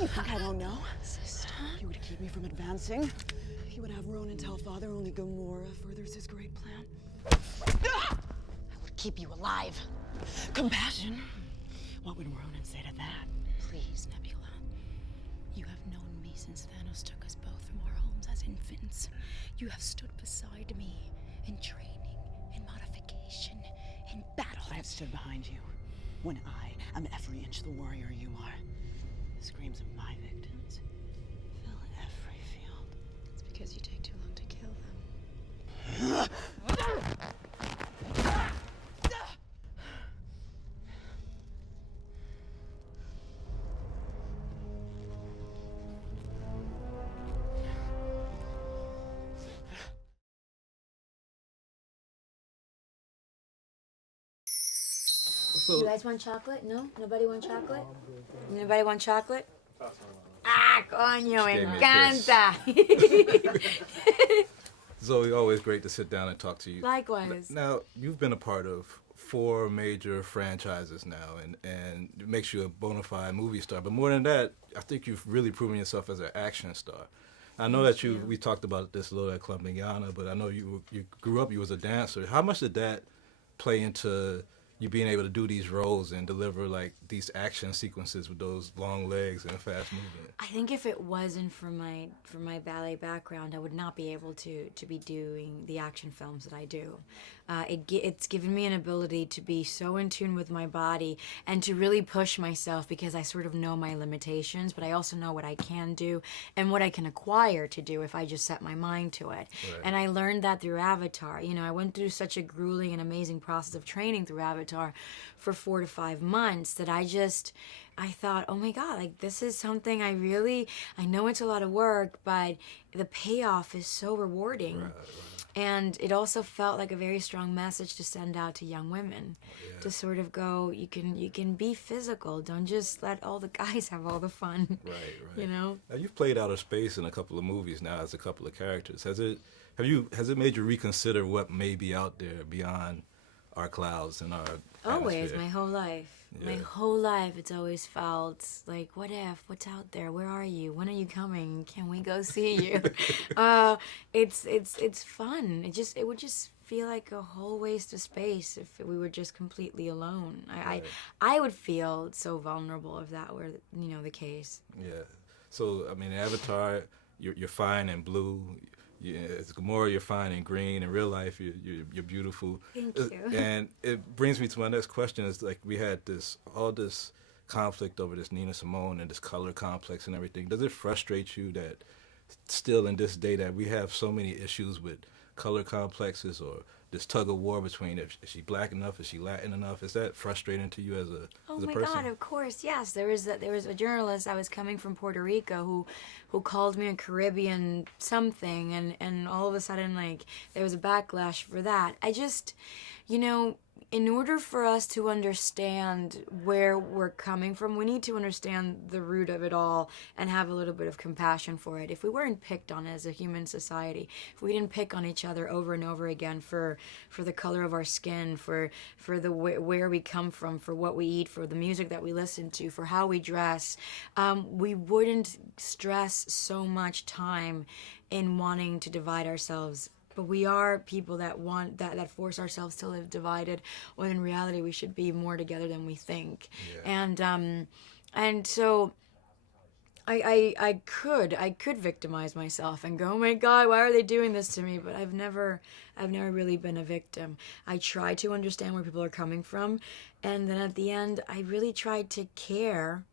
You think I don't know? Sister. You would keep me from advancing. You would have Ronan tell Father only Gamora furthers his great plan. I would keep you alive. Compassion. What would Ronan say to that? Please, Nebula. You have known me since Thanos took us both from our homes as infants. You have stood beside me in training, in modification, in battle. I have stood behind you when I am every inch the warrior you are. The screams of my victims fill every field. It's because you take too long to kill them. You guys want chocolate? No? Nobody want chocolate? Nobody want chocolate? Ah, coño, me encanta. Zoe, always great to sit down and talk to you. Likewise. Now, you've been a part of 4 major franchises now, and it makes you a bona fide movie star. But more than that, I think you've really proven yourself as an action star. I know that we talked about this a little at Club Mingana, but I know you grew up, you was a dancer. How much did that play into you being able to do these roles and deliver like these action sequences with those long legs and fast movement? I think if it wasn't for my ballet background, I would not be able to be doing the action films that I do. It's given me an ability to be so in tune with my body and to really push myself, because I sort of know my limitations, but I also know what I can do and what I can acquire to do if I just set my mind to it. Right. And I learned that through Avatar. You know, I went through such a grueling and amazing process of training through Avatar for 4 to 5 months that I thought, oh my God, like this is something I know it's a lot of work, but the payoff is so rewarding. Right. And it also felt like a very strong message to send out to young women, to sort of go, you can be physical. Don't just let all the guys have all the fun. Right. You know. Now you've played outer space in a couple of movies now as a couple of characters. Has it made you reconsider what may be out there beyond our clouds and our Always, atmosphere? my whole life. Yeah. My whole life, it's always felt like, what if? What's out there? Where are you? When are you coming? Can we go see you? It's fun. It would just feel like a whole waste of space if we were just completely alone. I would feel so vulnerable if that were the case. Yeah. So I mean, Avatar, you're fine in blue. Yeah, it's Gamora, you're fine in green. In real life, you're beautiful. Thank you. And it brings me to my next question. Is like we had all this conflict over this Nina Simone and this color complex and everything. Does it frustrate you that still in this day that we have so many issues with color complexes or this tug of war between is she black enough, is she Latin enough? Is that frustrating to you as a person? Oh my God, of course, yes. There was a journalist. I was coming from Puerto Rico who called me a Caribbean something, and all of a sudden like there was a backlash for that. I just, in order for us to understand where we're coming from, we need to understand the root of it all and have a little bit of compassion for it. If we weren't picked on as a human society, if we didn't pick on each other over and over again for the color of our skin, for the where we come from, for what we eat, for the music that we listen to, for how we dress, we wouldn't stress so much time in wanting to divide ourselves. But we are people that want that force ourselves to live divided, when in reality we should be more together than we think. Yeah. And so I could victimize myself and go, oh my God, why are they doing this to me? But I've never really been a victim. I try to understand where people are coming from, and then at the end I really tried to care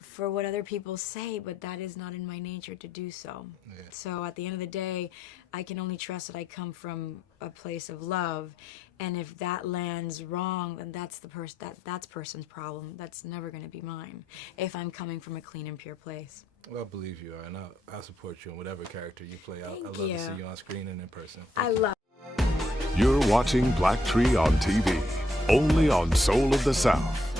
for what other people say, but that is not in my nature to do so. Yeah. So at the end of the day, I can only trust that I come from a place of love, and if that lands wrong, then that's that's person's problem. That's never going to be mine if I'm coming from a clean and pure place. Well, I believe you are, and I support you in whatever character you play. I love you. to see you on screen and in person. Love. You're watching BLACKTREE on TV, only on Soul of the South.